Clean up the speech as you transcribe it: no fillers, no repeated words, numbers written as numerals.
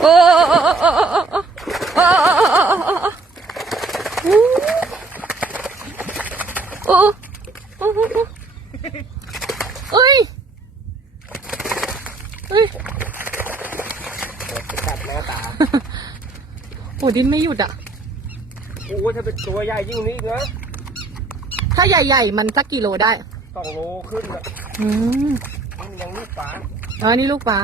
โอ้โอ้โอ้เอ้ยเฮ้ยจัดหน้าตาโอ้ดิ้นไม่หยุดอ่ะโอ้ถ้าเป็นตัวใหญ่ยิ่งนี้นะถ้าใหญ่ๆมันสักกี่โลได้2 โลขึ้นอ่ะนี่ยังลูกปลาอ๋อนี่ลูกปลา